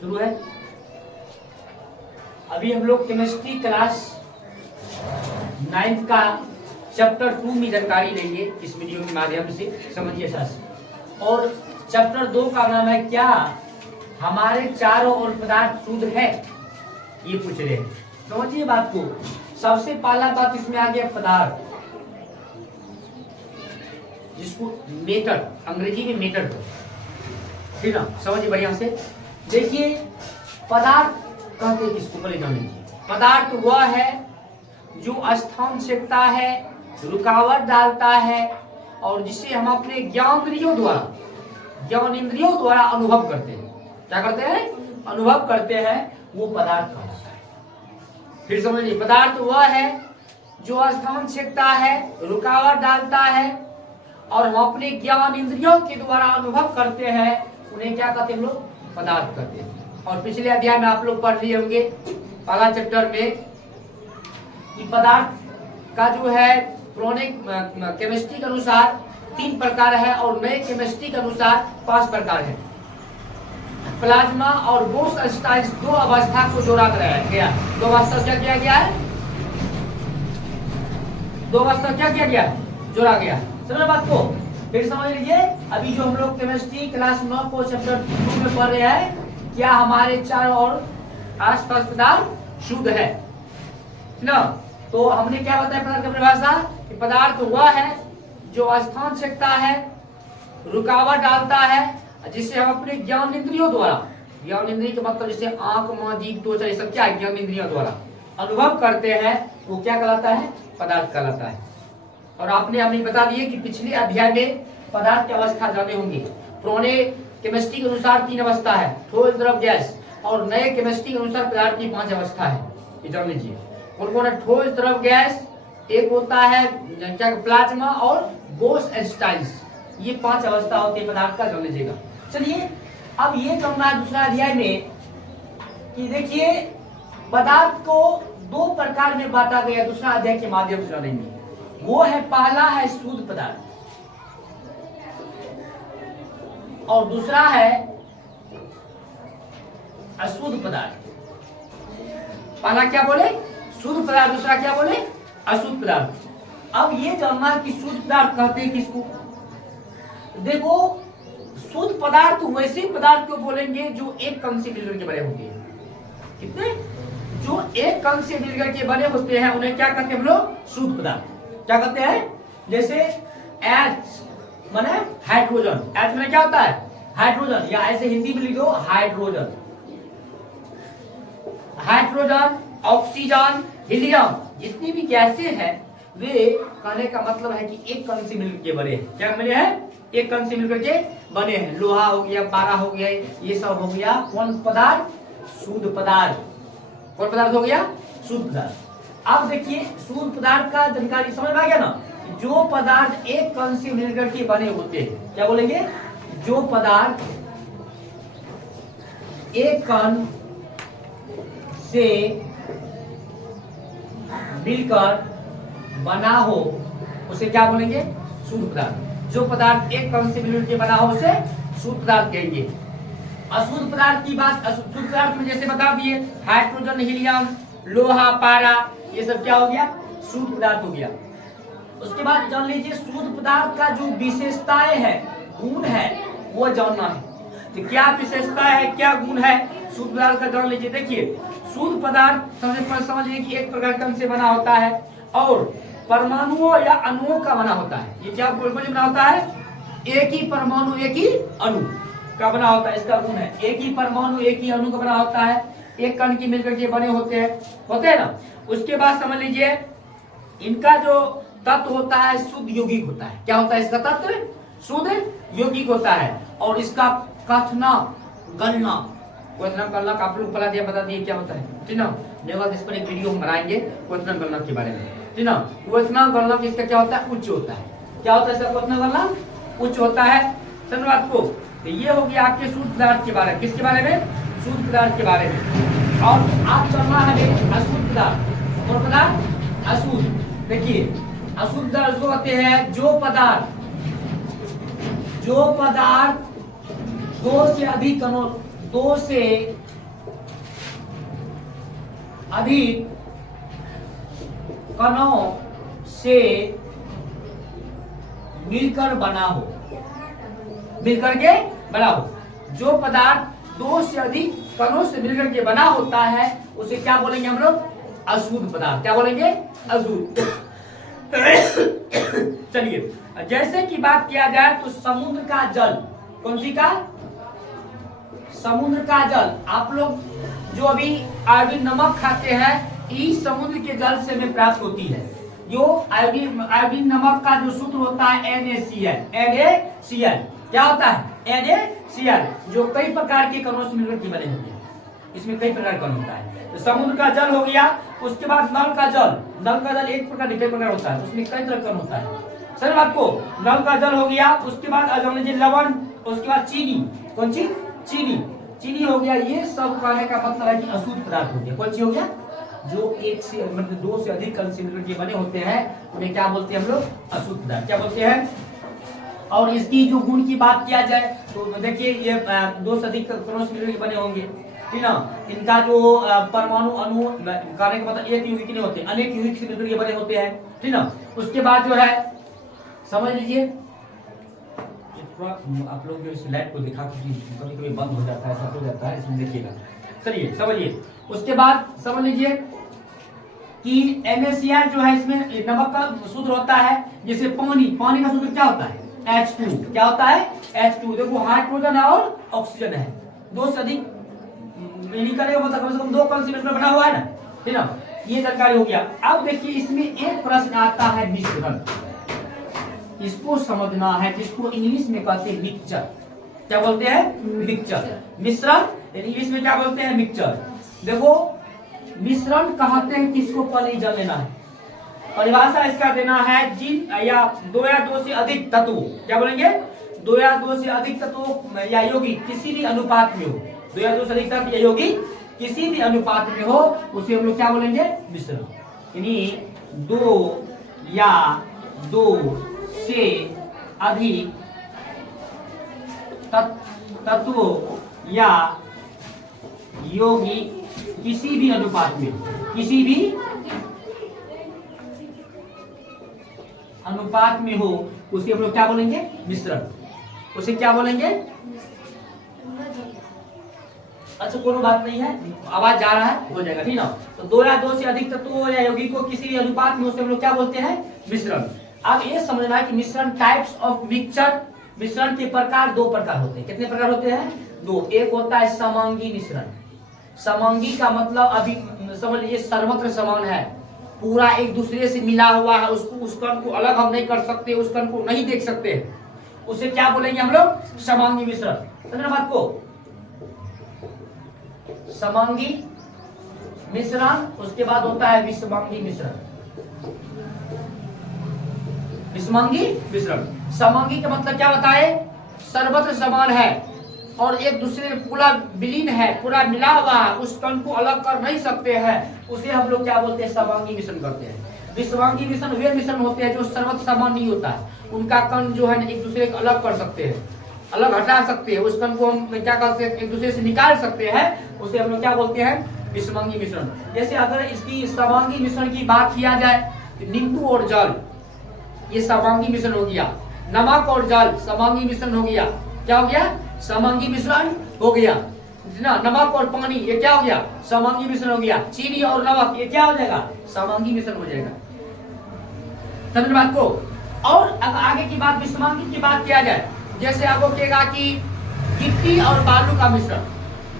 शुरू है। अभी हम लोग केमिस्ट्री क्लास 9th का चैप्टर 2 में जानकारी लेंगे इस वीडियो के माध्यम से, समझिए साथ। और चैप्टर 2 का नाम है क्या, हमारे चारों ओर पदार्थ शुद्ध है, ये पूछ रहे हैं। समझिए बात को। सबसे पहला बात इसमें आ गया पदार्थ, जिसको मेटर, अंग्रेजी में मेटर, ठीक ना, समझिए बढ़िया से। देखिए पदार्थ कहते हैं किसको, पहले जान लीजिए। पदार्थ वह है जो स्थान छेदता है, रुकावट डालता है और जिसे हम अपने ज्ञानेंद्रियों द्वारा अनुभव करते हैं। क्या करते हैं? अनुभव करते हैं, वो पदार्थ कहलाता है। फिर समझिए, पदार्थ वह है जो स्थान छेदता है, रुकावट डालता है और हम अपने ज्ञानेंद्रियों के द्वारा अनुभव करते हैं, उन्हें क्या कहते हैं हम लोग? पदार्थ कहते हैं। और पिछले अध्याय में आप लोग पढ़ लिए होंगे पहला चैप्टर में कि पदार्थ का जो है पुराने केमिस्ट्री के अनुसार 3 प्रकार है और नए केमिस्ट्री के अनुसार 5 प्रकार है। प्लाज्मा और बोस-स्टाइल्स 2 अवस्था को जोड़ा गया। 2 अवस्था क्या किया गया है? 2 अवस्था क्या किया गया है? जोड़ा गया। समझ बात को? फिर समझ लीजिए, अभी जो हम लोग केमिस्ट्री क्लास 9 को चैप्टर 2 में पढ़ रहे हैं, क्या हमारे चारों ओर आसपास पदार्थ शुद्ध है ना। तो हमने क्या बताया पदार्थ की परिभाषा, कि पदार्थ वह है जो स्थान छेदता है, रुकावट डालता है, जिसे हम अपने ज्ञानेंद्रियों द्वारा, ज्ञानेंद्रिय के मतलब जैसे आंख, मुंह, जीभ, त्वचा, ये सब क्या है? ज्ञानेंद्रियों द्वारा अनुभव करते हैं, वो क्या कहलाता है? पदार्थ कहलाता है। और आपने हमें बता दिए कि पिछले अध्याय में पदार्थ की अवस्था जाने होंगे। पुराने केमिस्ट्री के अनुसार 3 अवस्था है, ठोस, द्रव, गैस, और नए केमिस्ट्री के अनुसार पदार्थ की 5 अवस्था है। ये जान लीजिए कौन कौन है? ठोस, द्रव, गैस, एक होता है क्या, प्लाज्मा और बोस-स्टाइल्स, ये 5 अवस्था होती है पदार्थ का, जान लीजिएगा। चलिए अब ये करना है दूसरा अध्याय में कि देखिए पदार्थ को 2 प्रकार में बांटा गया, दूसरा अध्याय के माध्यम से जानेंगे। वो है, पहला है शुद्ध पदार्थ और दूसरा है अशुद्ध पदार्थ। पहला क्या बोले? शुद्ध पदार्थ, दूसरा क्या बोले? अशुद्ध पदार्थ। अब ये जानना है कि शुद्ध पदार्थ कहते हैं किसको। देखो, शुद्ध पदार्थ वैसे पदार्थ को बोलेंगे जो एक कण से मिलकर के बने होते हैं। कितने? जो एक कण से मिलकर के बने होते हैं, उन्हें क्या कहते हैं हम लोग? शुद्ध पदार्थ। क्या कहते हैं? जैसे H माने हाइड्रोजन, H माने क्या होता है? हाइड्रोजन, या ऐसे हिंदी में लिखो हाइड्रोजन। हाइड्रोजन, ऑक्सीजन, हीलियम, जितनी भी गैसें हैं वे कहने का मतलब है कि एक कण से मिलकर के बने हैं। क्या बने हैं? एक कण से मिलकर के बने हैं। लोहा हो गया, पारा हो गया, ये सब हो गया कौन पदार्थ? शुद्ध पदार्थ। कौन पदार्थ हो गया? शुद्ध पदार्थ। अब देखिए शुद्ध पदार्थ का जानकारी समझ में आ गया ना। जो पदार्थ एक कण से मिलकर के बने होते हैं, क्या बोलेंगे? जो पदार्थ एक कण से मिलकर बना हो उसे क्या बोलेंगे? शुद्ध पदार्थ। जो पदार्थ एक कण से मिलकर के बना हो उसे शुद्ध पदार्थ कहेंगे। अशुद्ध पदार्थ की बात, शुद्ध पदार्थ में जैसे बता दिए हाइड्रोजन, हीलियम, लोहा, पारा, ये सब क्या हो गया? शुद्ध पदार्थ हो गया। उसके बाद जान लीजिए शुद्ध पदार्थ का जो विशेषताएं है, गुण है, वो जानना है। तो क्या विशेषता है, क्या गुण है शुद्ध पदार्थ का, जान लीजिए। देखिए शुद्ध पदार्थ सबसे पहले समझिए कि एक प्रकार कण से बना होता है और परमाणुओं या अणुओं का बना होता है। ये क्या बना होता है? एक ही परमाणु, एक ही अणु का बना होता है। इसका गुण है एक ही परमाणु, एक ही अणु का बना होता है। एक कण की मिलकर के बने होते हैं ना। उसके बाद समझ लीजिए इनका जो तत्व होता है शुद्ध यौगिक होता है। क्या होता है इसका तत्व? शुद्ध यौगिक होता है। और इसका क्वथना गणना का आप लोग पढ़ा दिया, बता दिए क्या होता है, ठीक ना। इस पर एक वीडियो हम बनाएंगे क्वथना गणना के बारे में, ठीक ना। क्वथना गणना इसका क्या होता है? उच्च होता है। क्या होता है इसका क्वथना गणना? उच्च होता है। धन्यवाद को। तो ये हो गया आपके शुद्ध पदार्थ के बारे में। किसके बारे में? शुद्ध पदार्थ के बारे में। और आप चलना है अशुद्ध पदार्थ। और पदार्थ अशुद्ध, देखिए अशुद्ध पदार्थ उसको कहते हैं जो पदार्थ 2 से अधिक कणों से मिलकर बना हो, मिलकर के बना हो। जो पदार्थ दो से अधिक कणों से मिलकर के बना होता है उसे क्या बोलेंगे हम लोग? अशुद्ध पदार्थ। क्या बोलेंगे? अशुद्ध। चलिए, जैसे कि बात किया जाए तो समुद्र का जल, कौन सी का? समुद्र का जल। आप लोग जो अभी आयोडीन नमक खाते हैं, इस समुद्र के जल से हमें प्राप्त होती है। जो आयोडीन नमक का जो सूत्र होता है NaCl, NaCl क्या होता है? NaCl, जो कई प्रकार के कणों से मिलकर के बने होते हैं। इसमें कई प्रकार का कण होता है। तो समुद्र का जल हो गया, उसके बाद नल का जल। नल का जल एक प्रकार कई प्रकार होता है, उसमें कई तरह का कण होता है। सर बात को, नल का जल हो गया, उसके बाद लवण, उसके बाद चीनी। कौन सी? चीनी। चीनी हो गया। ये सब कहने का मतलब है कि अशुद्ध पदार्थ हो गया। कौन सी हो गया? जो एक से मतलब दो से अधिक कण से मिलकर के बने होते हैं उन्हें क्या बोलते हैं हम लोग? अशुद्ध पदार्थ। क्या बोलते हैं? और इसकी जो गुण की बात किया जाए तो देखिए, ये दो से अधिक कणों से मिलकर के बने होंगे, ठीक ना। इनका जो परमाणु अणु कहने का मतलब एक यौगिक नहीं होते, अनेक यौगिक से मिलकर के बने होते हैं, ठीक ना। उसके बाद जो है समझ लीजिए, आप लोग जो इस लाइट को दिखा कभी कभी बंद हो जाता है, सब हो जाता है, इसमें देखिएगा। चलिए समझिए। उसके बाद समझ लीजिए कि NaCl जो है इसमें नमक का सूत्र होता है। जैसे पानी, पानी का सूत्र क्या होता है? H2। क्या होता है? H2। देखो हाइड्रोजन और ऑक्सीजन है, दो से अधिक निकलेगा मतलब कम से कम दो कण से मिलकर बना हुआ है ना, ठीक ना। ये जानकारी हो गया। अब देखिए इसमें एक प्रश्न आता है मिश्रण, इसको समझना है, जिसको इंग्लिश में कहते हैं मिक्सचर। क्या बोलते हैं? मिक्सचर। मिश्रण इंग्लिश में क्या बोलते हैं? मिक्सचर। देखो मिश्रण कहते हैं किसको, पहले ही जान लेना है। परिभाषा इसका देना है, जिन या दो से अधिक तत्व, क्या बोलेंगे? दो या दो से अधिक तत्व या यौगिक किसी भी अनुपात में हो, दो या दो से अधिक तत्व या यौगिक किसी भी अनुपात में हो, उसे हम लोग क्या बोलेंगे? मिश्रण। यानी दो या दो से अधिक तत्वों या यौगिक किसी भी अनुपात में, किसी भी अनुपात में हो, उसे हम लोग क्या बोलेंगे? मिश्रण। उसे क्या बोलेंगे? अच्छा कोनो बात नहीं है, आवाज जा रहा है, हो जाएगा, ठीक ना। तो दो या दो से अधिक तत्वों या यौगिक को किसी भी अनुपात में, उसे हम लोग क्या बोलते हैं? मिश्रण। अब ये समझना है कि मिश्रण, टाइप्स ऑफ मिक्सचर, मिश्रण के प्रकार दो प्रकार होते हैं। कितने प्रकार होते हैं? दो। एक होता है समांगी मिश्रण। समांगी का मतलब अभी समझ लीजिए सर्वत्र समान है, पूरा एक दूसरे से मिला हुआ है, उसको उस कण को अलग हम नहीं कर सकते, उस कण को नहीं देख सकते, उसे क्या बोलेंगे हम लोग? समांगी मिश्रण। समझना बात को? समांगी मिश्रण। उसके बाद होता है विषमांगी मिश्रण। विषमांगी मिश्रण। समांगी का मतलब क्या बताए? सर्वत्र समान है और एक दूसरे में पूरा विलीन है, पूरा मिला हुआ है, उस कण को अलग कर नहीं सकते हैं, उसे हम लोग क्या बोलते हैं? समांगी मिश्रण करते हैं। विषमांगी मिश्रण वे मिश्रण होते हैं जो सर्वत्र समान नहीं होता है, उनका कण जो है एक दूसरे को अलग कर सकते हैं, अलग हटा सकते हैं, उस कण को हम क्या करते हैं? एक दूसरे से निकाल सकते हैं, उसे हम लोग क्या बोलते हैं? विषमांगी मिश्रण। जैसे अगर इसकी समांगी मिश्रण की बात किया जाए, नींबू और जल ये समांगी मिश्रण हो गया, नमक और जल समांगी मिश्रण हो गया। क्या हो गया? समांगी मिश्रण हो गया ना। नमक और पानी ये क्या हो गया? समांगी मिश्रण हो गया। चीनी और नमक ये क्या हो जाएगा? समांगी मिश्रण हो जाएगा। समझ बात को? और अगर आगे की बात विषमांगी की बात किया जाए, जैसे आपको कहेगा कि गिट्टी और बालू का मिश्रण,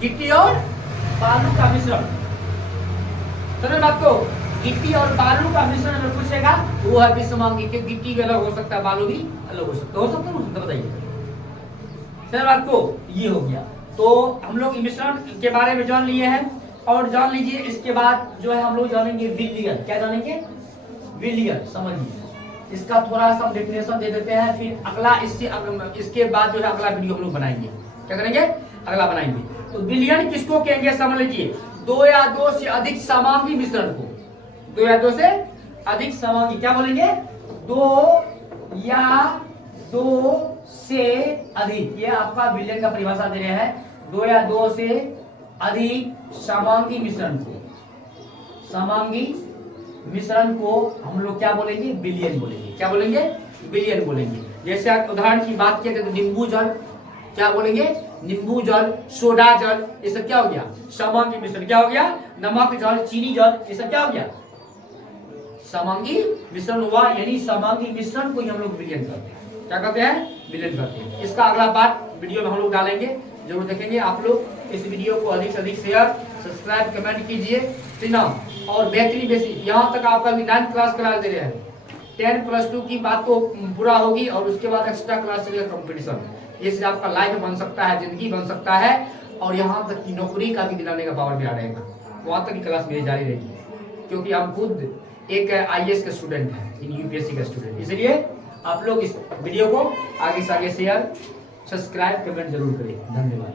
गिट्टी और बालू का मिश्रण। समझ बात को? गिट्टी और बालू का मिश्रण अगर पूछेगा वो है विषमांगी, क्योंकि गिट्टी भी अलग हो सकता है, बालू भी अलग हो सकता है, बताइए। समझ बात को? ये हो गया। तो हम लोग मिश्रण के बारे में जान लिए हैं। और जान लीजिए इसके बाद जो है हम लोग जानेंगे विलयन। क्या जानेंगे? विलयन। समझिए इसका थोड़ा सा डेफिनेशन दे देते हैं, फिर अगला इसके बाद जो है अगला वीडियो हम लोग बनाएंगे। क्या करेंगे? अगला बनाएंगे। तो विलयन किसको कहेंगे? समझ लीजिए दो या दो से अधिक समांगी मिश्रण को, दो या दो से अधिक समांगी क्या बोलेंगे? दो या दो से अधिक, ये आपका विलयन का परिभाषा दे रहे हैं। दो या दो से अधिक समांगी मिश्रण को समांगी मिश्रण को हम लोग क्या बोलेंगे, विलयन बोलेंगे। क्या बोलेंगे, विलयन बोलेंगे। जैसे आप उदाहरण की बात किए थे तो नींबू जल, क्या बोलेंगे, नींबू जल, सोडा जल, ये सब क्या हो गया, समांगी मिश्रण। क्या हो गया, नमक जल, चीनी जल, ये सब क्या हो गया, समांगी मिश्रण हुआ। यानी समांगी मिश्रण को ही हम लोग विलयन करते हैं। क्या करते हैं, विलयन करते हैं। इसका अगला पार्ट वीडियो में हम लोग डालेंगे, जरूर देखेंगे। आप लोग इस वीडियो को अधिक से अधिक शेयर, सब्सक्राइब, कमेंट कीजिए, ठीक ना। और बेहतरीन बेसिक, यहाँ तक आपका भी 9th क्लास क्लास दे रहे हैं। 10+2 की बात तो पूरा होगी और उसके बाद एक्स्ट्रा क्लास चलेगा कंपटीशन। इससे आपका लाइफ बन सकता है, जिंदगी बन सकता है, और यहाँ तक की नौकरी का भी दिलाने का पावर भी आ रहेगा। वहाँ तक की क्लास मेरी जारी रहेगी, क्योंकि हम खुद एक IAS का स्टूडेंट है, UPSC का स्टूडेंट। इसलिए आप लोग इस वीडियो को आगे से आगे शेयर, सब्सक्राइब, कमेंट जरूर करें। धन्यवाद।